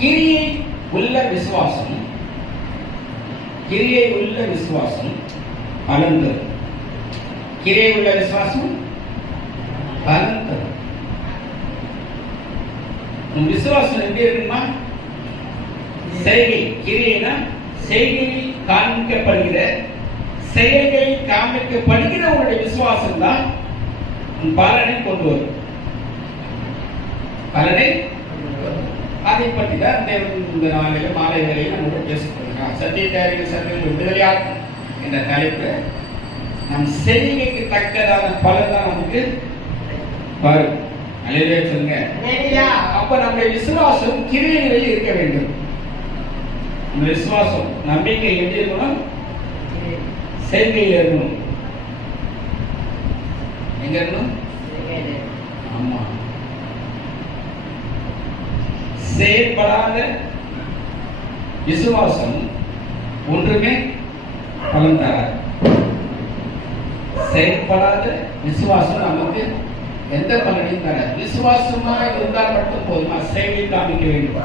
கிரியை உள்ள விசுவாசம் கிரியை உள்ள விசுவாசம் பலன் தரும். கிரியை உள்ள விசுவாசம் பலன் தரும். விசுவாசம் எப்படி இருக்குமா? செய்கை. கிரியைனா செய்கையில் காண்பிக்கப்படுகிற, செயல்களில் காண்பிக்கப்படுகிற உங்களுடைய விசுவாசம் தான் பலனை கொண்டு வரும். பலனை அதை பற்றி தான் இந்த நாளில் மாலை வேளையில் நம்ம பேசப்படுகிறோம். சத்தியத்தாரிகள் சத்தியங்கள் விடுதலையாக்கும் என்ற தலைப்பு. நம் செய்கைக்கு தக்கதான பலன் தான் நமக்கு வரும். அல்லேலூயா சொல்லுங்க. அப்ப நம்முடைய விசுவாசம் கிரியைகளில் இருக்க வேண்டும். நம்முடைய விசுவாசம் நம்பிக்கை எப்படி இருக்கணும்? செய்கையில் இருக்கணும். எங்க இருக்கணும்? ஆமா. செயல்படாத விசுவாசம் ஒன்றுமே பலன் தராது. செயல்படாத விசுவாசம் நமக்கு எந்த பலனையும் தராது. விசுவாசமா இருந்தால் மட்டும் போதுமா? செயலில் காமிக்க வேண்டும்.